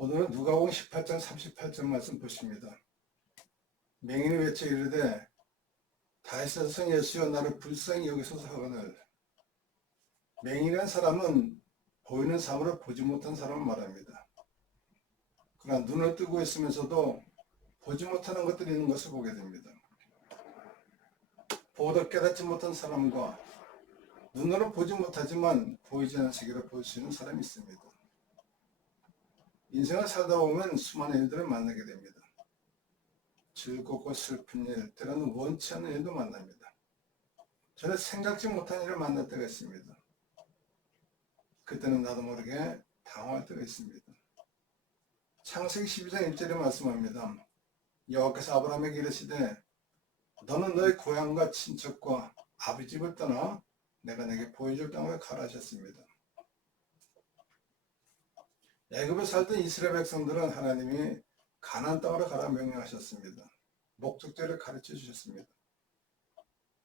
오늘은 누가복음 18장 38절 말씀 보십니다. 맹인이 외쳐 이르되 다윗의 성 예수여 나를 불쌍히 여기소서 하거늘. 맹인이란 사람은 보이는 사물을 보지 못한 사람을 말합니다. 그러나 눈을 뜨고 있으면서도 보지 못하는 것들이 있는 것을 보게 됩니다. 보고도 깨닫지 못한 사람과 눈으로 보지 못하지만 보이지 않는 세계를 볼 수 있는 사람이 있습니다. 인생을 살다 보면 수많은 일들을 만나게 됩니다. 즐겁고 슬픈 일, 때로는 원치 않는 일도 만납니다. 전에 생각지 못한 일을 만날 때가 있습니다. 그때는 나도 모르게 당황할 때가 있습니다. 창세기 12장 1절에 말씀합니다. 여호와께서 아브라함에게 이르시되 너는 너의 고향과 친척과 아버지 집을 떠나 내가 내게 보여줄 땅으로 가라 하셨습니다. 애굽에 살던 이스라엘 백성들은 하나님이 가나안 땅으로 가라 명령하셨습니다. 목적지를 가르쳐 주셨습니다.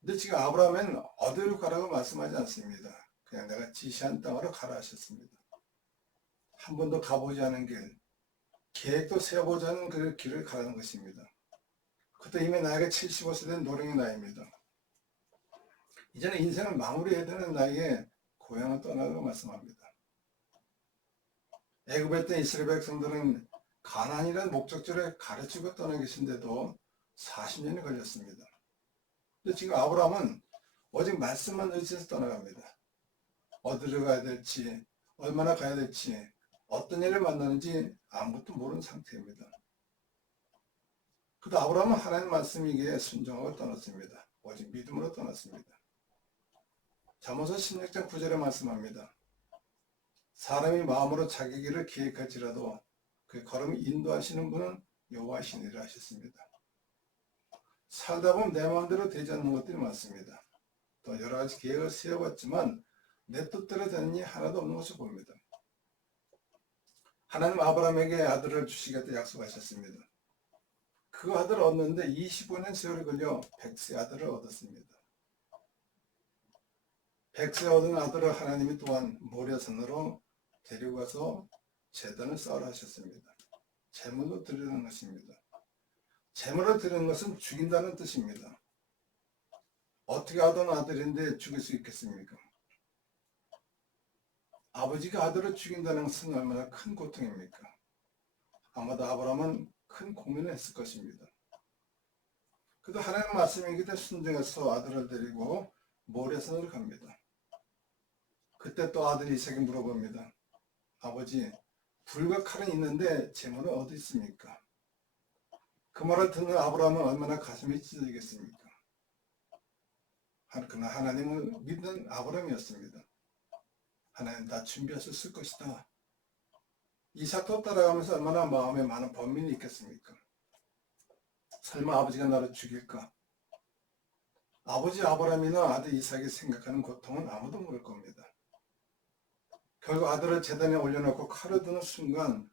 근데 지금 아브라함은 어디로 가라고 말씀하지 않습니다. 그냥 내가 지시한 땅으로 가라 하셨습니다. 한 번도 가보지 않은 길, 계획도 세워보지 않은 그 길을 가라는 것입니다. 그때 이미 나이가 75세 된 노령의 나이입니다. 이제는 인생을 마무리해야 되는 나이에 고향을 떠나라고 말씀합니다. 애굽에 있던 이스라엘 백성들은 가나안이라는 목적지를 가르치고 떠나 계신데도 40년이 걸렸습니다. 근데 지금 아브라함은 오직 말씀만 의지해서 떠나갑니다. 어디로 가야 될지, 얼마나 가야 될지, 어떤 일을 만나는지 아무것도 모르는 상태입니다. 그래도 아브라함은 하나님 말씀이기에 순종하고 떠났습니다. 오직 믿음으로 떠났습니다. 잠언서 16장 9절에 말씀합니다. 사람이 마음으로 자기 길을 계획할지라도 그 걸음을 인도하시는 분은 여호와시니라 하셨습니다. 살다 보면 내 마음대로 되지 않는 것들이 많습니다. 또 여러 가지 계획을 세워봤지만 내 뜻대로 되는 일 하나도 없는 것을 봅니다. 하나님 아브라함에게 아들을 주시겠다 약속하셨습니다. 그 아들을 얻는데 25년 세월이 걸려 100세 아들을 얻었습니다. 100세 얻은 아들을 하나님이 또한 모래산으로 데리고 가서 제단을 쌓으라 하셨습니다. 제물로 드리는 것입니다. 제물을 드리는 것은 죽인다는 뜻입니다. 어떻게 하던 아들인데 죽일 수 있겠습니까? 아버지가 아들을 죽인다는 것은 얼마나 큰 고통입니까? 아마도 아브라함은 큰 고민을 했을 것입니다. 그래도 하나님 말씀이기 때문에 순종해서 아들을 데리고 모래산으로 갑니다. 그때 또 아들이 이삭이 물어봅니다. 아버지, 불과 칼은 있는데 제물은 어디 있습니까? 그 말을 듣는 아브라함은 얼마나 가슴이 찢어지겠습니까? 그러나 하나님을 믿는 아브라함이었습니다. 하나님 다 준비하셨을 것이다. 이삭도 따라가면서 얼마나 마음에 많은 번민이 있겠습니까? 설마 아버지가 나를 죽일까? 아버지 아브라함이나 아들 이삭이 생각하는 고통은 아무도 모를 겁니다. 결국 아들을 제단에 올려놓고 칼을 드는 순간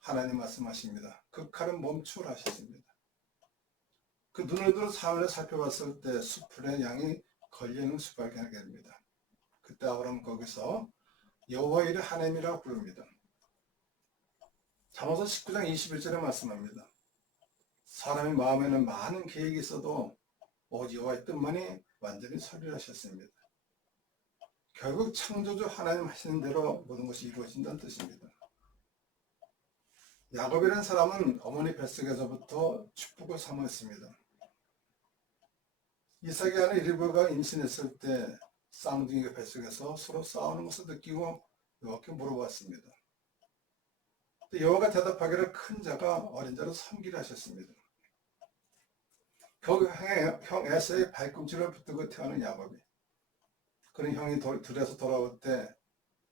하나님 말씀하십니다. 그 칼은 멈추라 하셨습니다. 그 눈을 들어 사면을 살펴봤을 때 수풀에 양이 걸려있는 수를 발견하게 됩니다. 그때 아브라함은 거기서 여호와 이를 하나님이라고 부릅니다. 잠언서 19장 21절에 말씀합니다. 사람의 마음에는 많은 계획이 있어도 오직 여호와의 뜻만이 완전히 설의를 하셨습니다. 결국 창조주 하나님 하시는 대로 모든 것이 이루어진다는 뜻입니다. 야곱이라는 사람은 어머니 뱃속에서부터 축복을 사모했습니다. 이삭의 아내 리브가가 임신했을 때 쌍둥이가 뱃속에서 서로 싸우는 것을 느끼고 여호와께 물어봤습니다. 여호와가 대답하기를 큰 자가 어린 자를 섬기라 하셨습니다. 결국 형 에서의 발꿈치를 붙들고 태어난 야곱이, 그런 형이 들에서 돌아올 때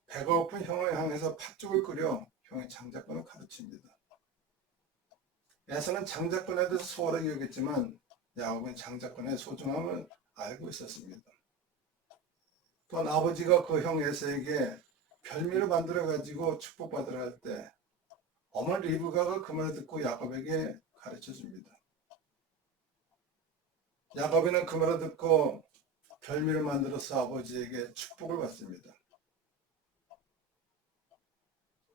배가 고픈 형을 향해서 팥죽을 끓여 형의 장자권을 가르칩니다. 에서는 장자권에 대해서 소홀하게 여겼지만 야곱은 장자권의 소중함을 알고 있었습니다. 또한 아버지가 그 형 에서에게 별미를 만들어 가지고 축복받으라 할 때 어머니 리브가가 그 말을 듣고 야곱에게 가르쳐 줍니다. 야곱이는 그 말을 듣고 별미를 만들어서 아버지에게 축복을 받습니다.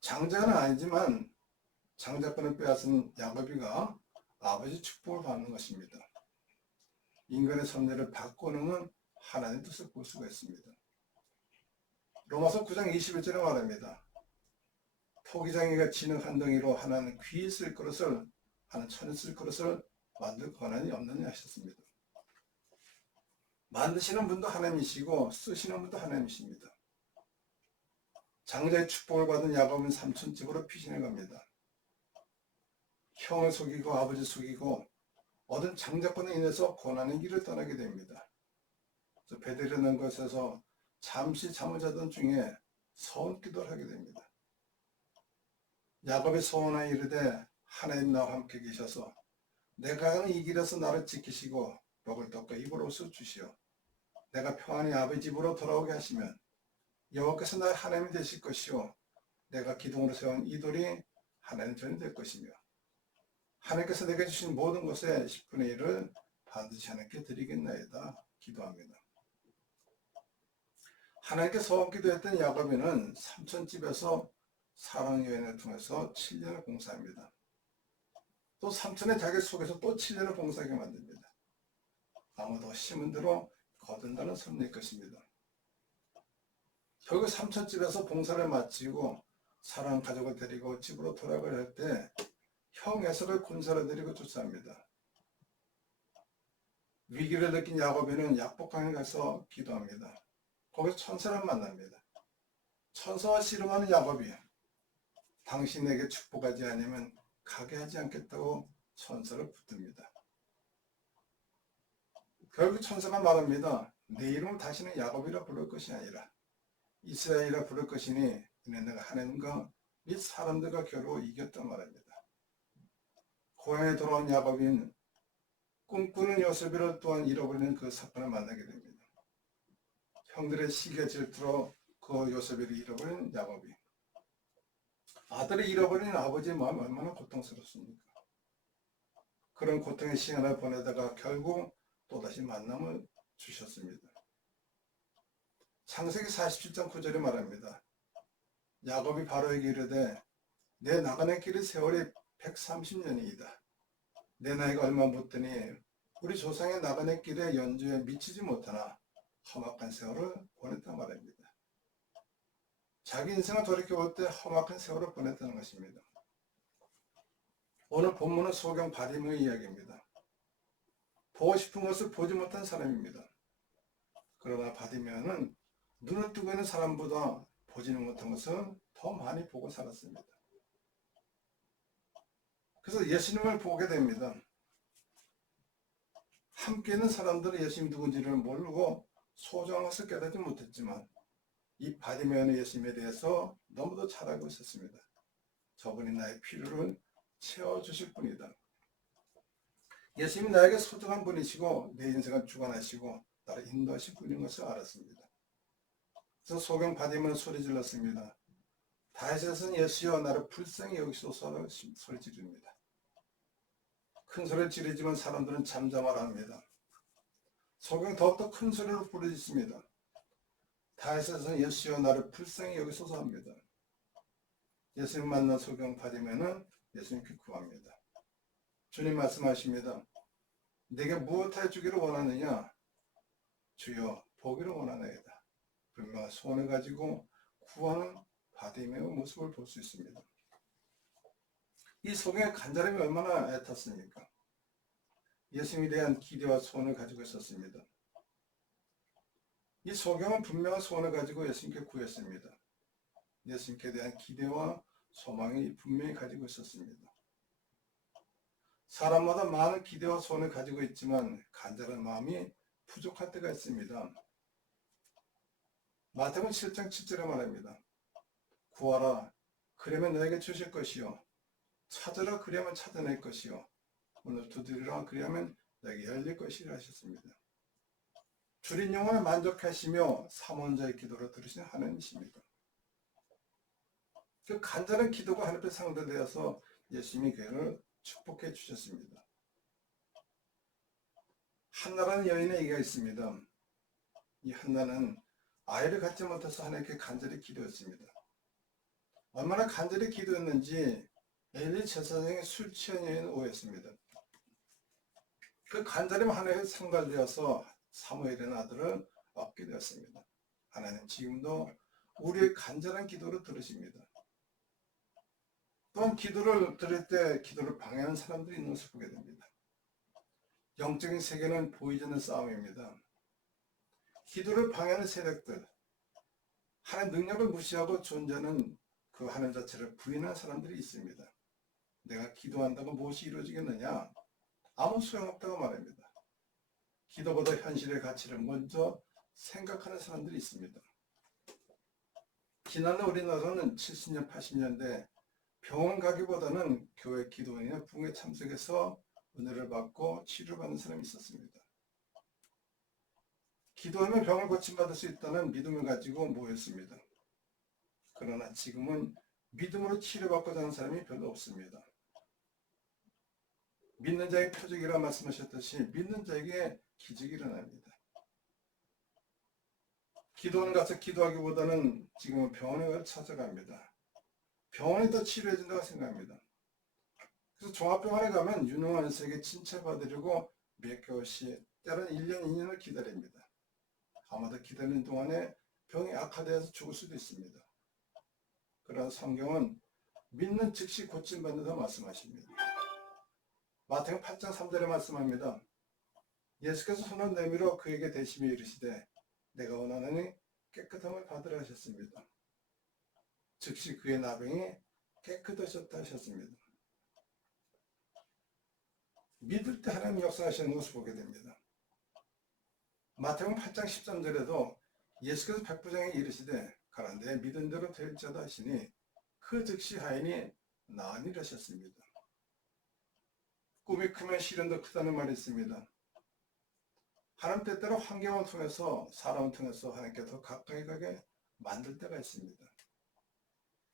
장자는 아니지만 장자권을 빼앗은 야곱이가 아버지 축복을 받는 것입니다. 인간의 섭리를 바꾸는 하나님의 뜻을 볼 수가 있습니다. 로마서 9장 21절에 말합니다. 토기장이가 지능 한 덩이로 하나는 귀히 쓸 그릇을 하는 천에 쓸 그릇을 만들 권한이 없느냐 하셨습니다. 만드시는 분도 하나님이시고 쓰시는 분도 하나님이십니다. 장자의 축복을 받은 야곱은 삼촌 집으로 피신해 갑니다. 형을 속이고 아버지 속이고 얻은 장자권에 인해서 고난의 길을 떠나게 됩니다. 베들레헴 것에서 잠시 잠을 자던 중에 서원 기도를 하게 됩니다. 야곱의 소원하여 이르되 하나님 나와 함께 계셔서 내가 가는 이 길에서 나를 지키시고 먹을 떡과 입을 옷을 주시오. 내가 평안히 아버지 집으로 돌아오게 하시면 여호와께서 나의 하나님이 되실 것이요 내가 기둥으로 세운 이 돌이 하나님 전이 될 것이며 하나님께서 내게 주신 모든 것의 10분의 1을 반드시 하나님께 드리겠나이다 기도합니다. 하나님께 소원 기도했던 야곱이는 삼촌집에서 사랑 여인을 통해서 7년을 봉사합니다. 또 삼촌의 자기 속에서 또 7년을 봉사하게 만듭니다. 아무도 심은 대로 거둔다는 섭리일 것입니다. 결국 삼촌집에서 봉사를 마치고 사랑 가족을 데리고 집으로 돌아가야 할 때 형 에서를 군사를 데리고 쫓아옵니다. 위기를 느낀 야곱이는 약복강에 가서 기도합니다. 거기서 천사를 만납니다. 천사와 씨름하는 야곱이 당신에게 축복하지 않으면 가게 하지 않겠다고 천사를 붙듭니다. 결국 천사가 말합니다. 내 이름을 다시는 야곱이라 부를 것이 아니라 이스라엘이라 부를 것이니 이는 내가 하나님과 및 사람들과 겨루 이겼단 말입니다. 고향에 돌아온 야곱인 꿈꾸는 요셉을 또한 잃어버리는 그 사건을 만나게 됩니다. 형들의 시기에 질투로 그 요셉을 잃어버린 야곱이 아들을 잃어버린 아버지의 마음이 얼마나 고통스럽습니까? 그런 고통의 시간을 보내다가 결국 또다시 만남을 주셨습니다. 창세기 47장 9절에 말합니다. 야곱이 바로에게 이르되 내 나가는 길의 세월이 130년이다. 내 나이가 얼마 묻더니 우리 조상의 나가는 길의 연주에 미치지 못하나 험악한 세월을 보냈단 말입니다. 자기 인생을 돌이켜볼 때 험악한 세월을 보냈다는 것입니다. 오늘 본문은 소경 바디메의 이야기입니다. 보고 싶은 것을 보지 못한 사람입니다. 그러나 바디메는 눈을 뜨고 있는 사람보다 보지는 못한 것을 더 많이 보고 살았습니다. 그래서 예수님을 보게 됩니다. 함께 있는 사람들은 예수님이 누군지를 모르고 소중한 것을 깨닫지 못했지만 이 바디메는 예수님에 대해서 너무도 잘 알고 있었습니다. 저분이 나의 필요를 채워주실 분이다. 예수님이 나에게 소중한 분이시고 내 인생을 주관하시고 나를 인도하실 분인 것을 알았습니다. 그래서 소경 바디메는 소리 질렀습니다. 다윗은 예수여 나를 불쌍히 여기소서를 소리 지릅니다. 큰 소리를 지르지만 사람들은 잠잠하라 합니다. 소경은 더욱더 큰 소리로 부르짖습니다. 다윗은 예수여 나를 불쌍히 여기소서 합니다. 예수님 만난 소경 바디메는 예수님께 구합니다. 주님 말씀하십니다. 내게 무엇하여 주기를 원하느냐? 주여 보기를 원하나이다. 분명한 소원을 가지고 구하는 바디메의 모습을 볼 수 있습니다. 이 소경의 간절함이 얼마나 애탔습니까? 예수님에 대한 기대와 소원을 가지고 있었습니다. 이 소경은 분명한 소원을 가지고 예수님께 구했습니다. 예수님께 대한 기대와 소망이 분명히 가지고 있었습니다. 사람마다 많은 기대와 소원을 가지고 있지만 간절한 마음이 부족할 때가 있습니다. 마태복음 7장 7절에 말합니다. 구하라 그러면 너에게 주실 것이요 찾으라 그리하면 찾아낼 것이요 문을 두드리라 그리하면 너에게 열릴 것이라 하셨습니다. 줄인 영혼을 만족하시며 삼원자의 기도를 들으시는 하나님이십니다. 그 간절한 기도가 하나님 앞에 상대되어서 예수님이 교회를 축복해 주셨습니다. 한나라는 여인의 얘기가 있습니다. 이 한나는 아이를 갖지 못해서 하나님께 간절히 기도했습니다. 얼마나 간절히 기도했는지 엘리 제사장이 술 취한 여인을 오해했습니다. 그 간절함 하나에 상달되어서 사무엘의 아들을 얻게 되었습니다. 하나님 지금도 우리의 간절한 기도를 들으십니다. 또한 기도를 드릴 때 기도를 방해하는 사람들이 있는 것을 보게 됩니다. 영적인 세계는 보이지 않는 싸움입니다. 기도를 방해하는 세력들, 하나님 능력을 무시하고 존재하는 그 하나님 자체를 부인하는 사람들이 있습니다. 내가 기도한다고 무엇이 이루어지겠느냐? 아무 소용없다고 말합니다. 기도보다 현실의 가치를 먼저 생각하는 사람들이 있습니다. 지난해 우리나라는 70년, 80년대 병원 가기보다는 교회 기도원이나 붕에 참석해서 은혜를 받고 치료받는 사람이 있었습니다. 기도하면 병을 고침받을 수 있다는 믿음을 가지고 모였습니다. 그러나 지금은 믿음으로 치료받고자 하는 사람이 별로 없습니다. 믿는 자의 표적이라 말씀하셨듯이 믿는 자에게 기적이 일어납니다. 기도원 가서 기도하기보다는 지금은 병원에 가서 찾아갑니다. 병원이 더 치료해준다고 생각합니다. 그래서 종합병원에 가면 유능한 의사에게 칭찬받으려고 몇 개월씩 때로는 1년, 2년을 기다립니다. 아마도 기다리는 동안에 병이 악화되어서 죽을 수도 있습니다. 그러나 성경은 믿는 즉시 고침받는다고 말씀하십니다. 마태복음 8장 3절에 말씀합니다. 예수께서 손을 내밀어 그에게 대시며 이르시되 내가 원하노니 깨끗함을 받으라 하셨습니다. 즉시 그의 나병이 깨끗해졌다 하셨습니다. 믿을 때 하나님 역사하시는 것을 보게 됩니다. 마태복음 8장 13절에도 예수께서 백부장에게 이르시되 가라 내 믿은 대로 될지어다 하시니 그 즉시 하인이 나으니라 하셨습니다. 꿈이 크면 시련도 크다는 말이 있습니다. 하나님 때때로 환경을 통해서 사람을 통해서 하나님께 더 가까이 가게 만들 때가 있습니다.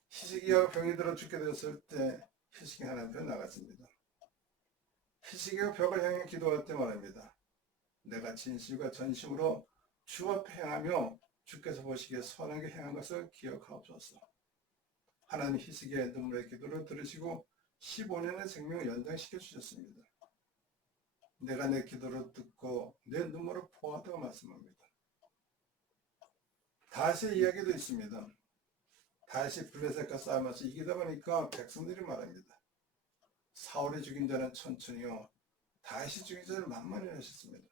히스기야가 병이 들어 죽게 되었을 때 히스기야 하나님 앞에 나갔습니다. 히스기야가 벽을 향해 기도할 때 말합니다. 내가 진실과 전심으로 주 앞에 행하며 주께서 보시기에 선하게 행한 것을 기억하옵소서. 하나님 히스기야의 눈물의 기도를 들으시고 15년의 생명을 연장시켜 주셨습니다. 내가 내 기도를 듣고 내 눈물을 보았다고 말씀합니다. 다윗의 이야기도 있습니다. 다윗이 블레셋과 싸우면서 이기다 보니까 백성들이 말합니다. 사울이 죽인 자는 천천히요 다윗이 죽인 자는 만만히 하셨습니다.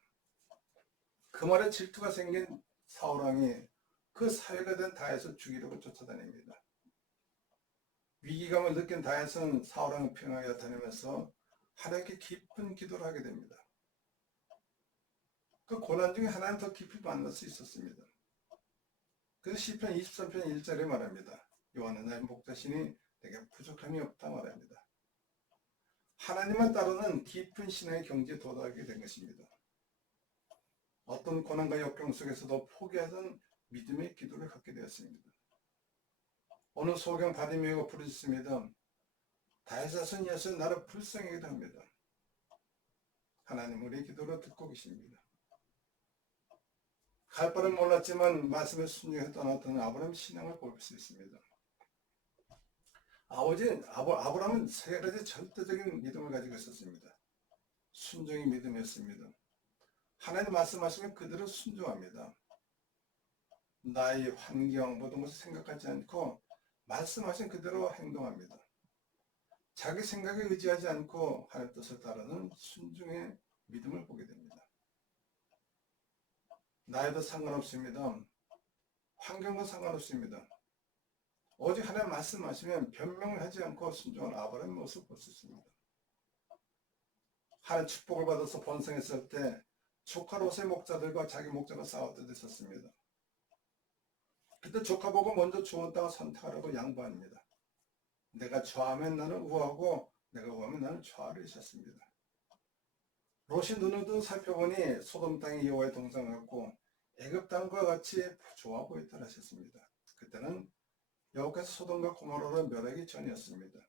그 말에 질투가 생긴 사울왕이 그 사회가 된 다윗을 죽이려고 쫓아다닙니다. 위기감을 느낀 다윗은 사울왕을 평하여 다니면서 하나님께 깊은 기도를 하게 됩니다. 그 고난 중에 하나님 더 깊이 만날 수 있었습니다. 그래서 시편 23편 1절에 말합니다. 여호와는 나의 목자시니 내게 부족함이 없다 말합니다. 하나님만 따르는 깊은 신앙의 경지에 도달하게 된 것입니다. 어떤 고난과 역경 속에서도 포기하던 믿음의 기도를 갖게 되었습니다. 오늘 소경 바디메오가 부르짖습니다. 다윗의 자손 예수는 나를 불쌍하게 합니다. 하나님 우리의 기도를 듣고 계십니다. 갈 바를 몰랐지만 말씀에 순종해 떠났던 아브라함 신앙을 볼 수 있습니다. 아브라함은 세 가지 절대적인 믿음을 가지고 있었습니다. 순종이 믿음이었습니다. 하나님 말씀하시면 그대로 순종합니다. 나의 환경 모든 것을 생각하지 않고 말씀하신 그대로 행동합니다. 자기 생각에 의지하지 않고 하나님 뜻을 따르는 순종의 믿음을 보게 됩니다. 나이도 상관없습니다. 환경도 상관없습니다. 오직 하나님 말씀하시면 변명을 하지 않고 순종한 아브라함의 모습을 볼 수 있습니다. 하나님 축복을 받아서 번성했을 때 조카 롯의 목자들과 자기 목자가 싸웠던 데 있었습니다. 그때 조카 보고 먼저 좋은 땅을 선택하라고 양보합니다. 내가 좌하면 나는 우하고 내가 우하면 나는 좌를 하셨습니다. 롯이 눈을 뜨고 살펴보니 소돔 땅이 여호와의 동상 같고 애굽 땅과 같이 좋아 보였다 하셨습니다. 그때는 여호와께서 소돔과 고모라를 멸하기 전이었습니다.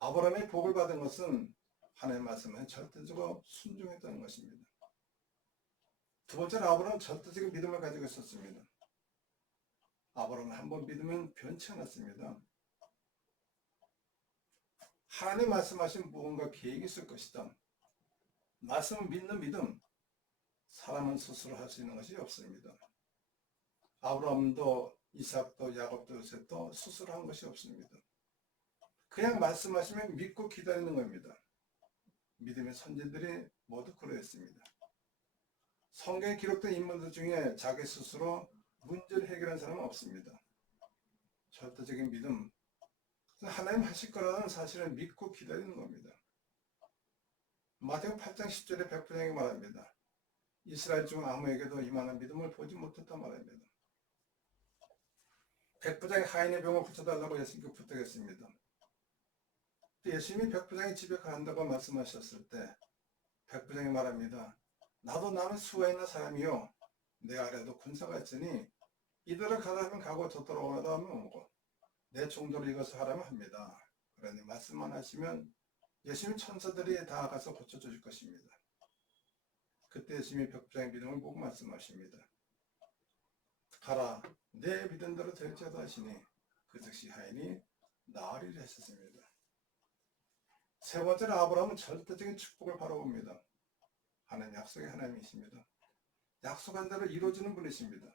아브라함이 복을 받은 것은 하나님의 말씀에 절대적으로 순종했다는 것입니다. 두 번째는 아브라함은 절대적인 믿음을 가지고 있었습니다. 아브라함은 한번 믿으면 변치 않았습니다. 하나님 말씀하신 무언가 계획이 있을 것이다. 말씀을 믿는 믿음, 사람은 스스로 할 수 있는 것이 없습니다. 아브라함도 이삭도 야곱도 요셉도 스스로 한 것이 없습니다. 그냥 말씀하시면 믿고 기다리는 겁니다. 믿음의 선진들이 모두 그러했습니다. 성경에 기록된 인물들 중에 자기 스스로 문제를 해결한 사람은 없습니다. 절대적인 믿음, 하나님 하실 거라는 사실을 믿고 기다리는 겁니다. 마태복음 8장 10절에 백부장이 말합니다. 이스라엘 중 아무에게도 이만한 믿음을 보지 못했단 말입니다. 백부장이 하인의 병을 고쳐달라고 예수님께 부탁했습니다. 예수님이 백부장이 집에 간다고 말씀하셨을 때 백부장이 말합니다. 나도 남의 수가 있는 사람이요. 내 아래도 군사가 있으니 이들을 가라 하면 가고 저더러 오라 하면 오고 내 종도로 이것을 하라면 합니다. 그러니 말씀만 하시면 예수님 천사들이 다 가서 고쳐주실 것입니다. 그때 예수님이 백부장의 믿음을 보고 말씀하십니다. 가라 내 믿은 대로 될지어다 하시니 그 즉시 하인이 나으리라 하셨습니다. 세 번째로 아브라함은 절대적인 축복을 바라봅니다. 하나님 약속의 하나님이십니다. 약속한 대로 이루어지는 분이십니다.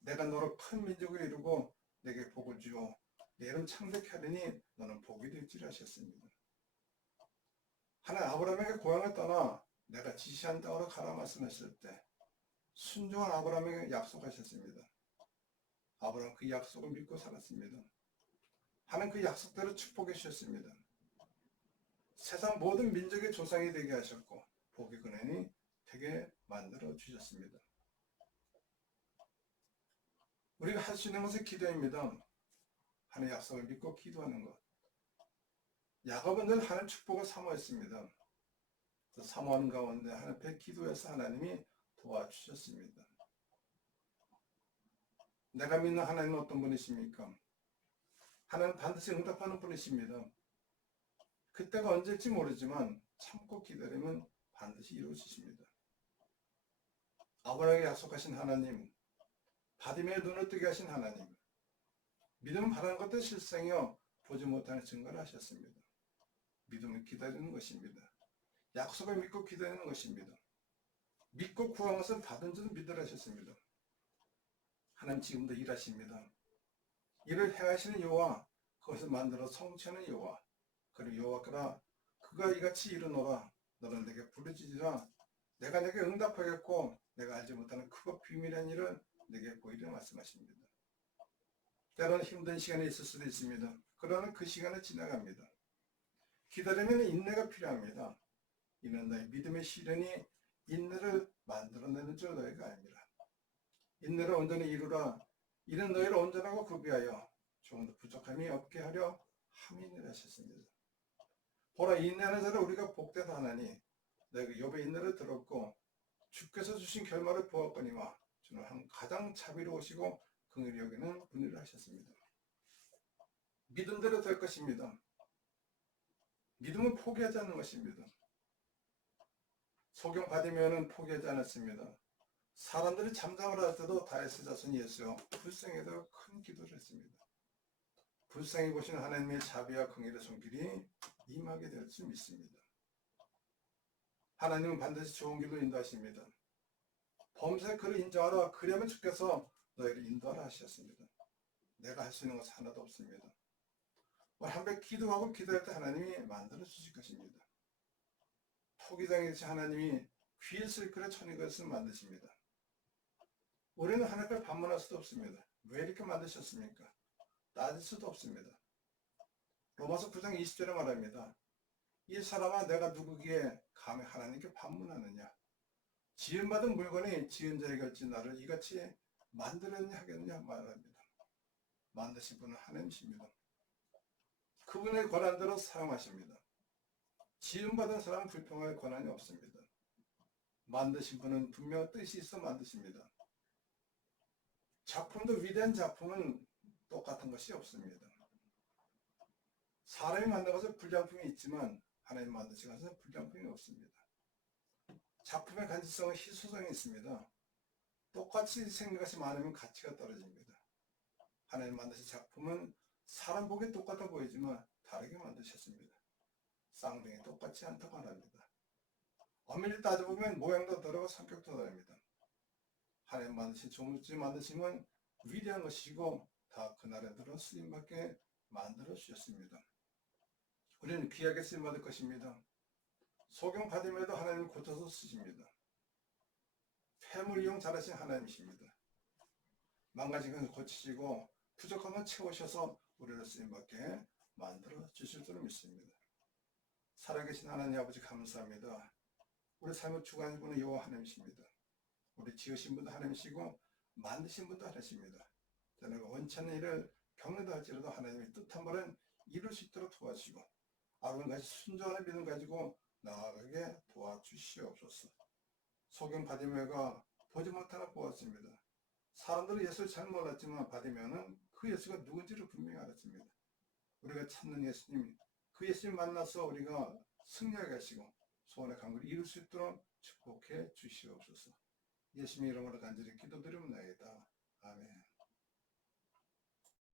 내가 너를 큰 민족을 이루고 내게 복을 주어 내 이름 창대케 하리니 너는 복이 될지라 하셨습니다. 하나님 아브라함에게 고향을 떠나 내가 지시한 땅으로 가라 말씀하실 때 순종한 아브라함에게 약속하셨습니다. 아브라함 그 약속을 믿고 살았습니다. 하나님 그 약속대로 축복해 주셨습니다. 세상 모든 민족의 조상이 되게 하셨고 복의 근원이 되게 만들어 주셨습니다. 우리가 할 수 있는 것은 기도입니다. 하나님의 약속을 믿고 기도하는 것. 야곱은 늘 하나님 축복을 사모했습니다. 사모하는 가운데 하나님 앞에 기도해서 하나님이 도와주셨습니다. 내가 믿는 하나님은 어떤 분이십니까? 하나님은 반드시 응답하는 분이십니다. 그때가 언제일지 모르지만 참고 기다리면 반드시 이루어지십니다. 아브라함에게 약속하신 하나님, 바디메의 눈을 뜨게 하신 하나님, 믿음은 바라는 것도 실상이요 보지 못하는 증거를 하셨습니다. 믿음을 기다리는 것입니다. 약속을 믿고 기다리는 것입니다. 믿고 구한 것은 받은 줄은 믿으라 하셨습니다. 하나님 지금도 일하십니다. 일을 행하시는 여호와, 그것을 만들어 성취하는 여호와, 그리고 여호와께라 그가 이같이 이르노라 너는 내게 부르짖으라 내가 내게 응답하겠고 내가 알지 못하는 크고 비밀한 일을 내게 보이려 말씀하십니다. 때로는 힘든 시간이 있을 수도 있습니다. 그러나 그 시간은 지나갑니다. 기다리면 인내가 필요합니다. 이는 너희 믿음의 시련이 인내를 만들어내는 줄 너희가 알미라. 인내를 온전히 이루라. 이는 너희를 온전하고 구비하여 조금도 부족함이 없게 하려 함이니라 하셨습니다. 보라 인내하는 자를 우리가 복되다 하나니 너희가 욥의 인내를 들었고 주께서 주신 결말을 보았거니와 주는 가장 자비로우시고 긍휼히 여기는 분이라 하셨습니다. 믿음대로 될 것입니다. 믿음은 포기하지 않는 것입니다. 소경 바디메오는 포기하지 않았습니다. 사람들이 잠잠을 할 때도 다윗의 자손 예수여 불쌍히도 큰 기도를 했습니다. 불쌍히 보시는 하나님의 자비와 긍휼의 손길이 임하게 될 줄 믿습니다. 하나님은 반드시 좋은 길로 인도하십니다. 범사의 그를 인정하라. 그리하면 주께서 너희를 인도하라 하셨습니다. 내가 할 수 있는 것은 하나도 없습니다. 한번 기도하고 기도할 때 하나님이 만들어 주실 것입니다. 토기장이듯이 하나님이 귀에 쓸 그릇 천의 그릇을 만드십니다. 우리는 하나님께 반문할 수도 없습니다. 왜 이렇게 만드셨습니까? 따질 수도 없습니다. 로마서 9장 20절에 말합니다. 이 사람아 내가 누구기에 감히 하나님께 반문하느냐. 지음받은 물건이 지은 자에게 어찌 나를 이같이 만들었냐 하겠느냐 말합니다. 만드신 분은 하나님이십니다. 그분의 권한대로 사용하십니다. 지음받은 사람은 불평할 권한이 없습니다. 만드신 분은 분명한 뜻이 있어 만드십니다. 작품도 위대한 작품은 똑같은 것이 없습니다. 사람이 만든 것은 불량품이 있지만 하나님 만드신 것은 불량품이 없습니다. 작품의 간지성은 희소성이 있습니다. 똑같이 생긴 것이 많으면 가치가 떨어집니다. 하나님 만드신 작품은 사람 보기에 똑같아 보이지만 다르게 만드셨습니다. 쌍둥이 똑같지 않다고 말합니다. 엄밀히 따져보면 모양도 다르고 성격도 다릅니다. 하나님 만드신 조물주 만드심은 위대한 것이고 다 그날에 들어 쓰임받게 만들어 주셨습니다. 우리는 귀하게 쓰임받을 것입니다. 소경 받음에도 하나님 고쳐서 쓰십니다. 폐물 이용 잘하신 하나님이십니다. 망가진 것을 고치시고 부족한 건 채우셔서 우리를 쓰임받게 만들어 주실 줄 믿습니다. 살아계신 하나님 아버지 감사합니다. 우리 삶의 주관분은 여호와 하나님이십니다. 우리 지으신 분도 하나님이시고 만드신 분도 하나님이십니다. 저는 원치 않는 일을 겪는다 할지라도 하나님의 뜻한 바는 이룰 수 있도록 도와주시고 아론같이 순종하는 믿음 가지고 나아가게 도와주시옵소서. 소경 바디메가 보지 못하나 보았습니다. 사람들은 예수를 잘 몰랐지만 바디메는 그 예수가 누군지를 분명히 알았습니다. 우리가 찾는 예수님, 그 예수님 만나서 우리가 승리하게 하시고 소원의 간구를 이룰 수 있도록 축복해 주시옵소서. 예수님 이름으로 간절히 기도드리옵나이다. 아멘.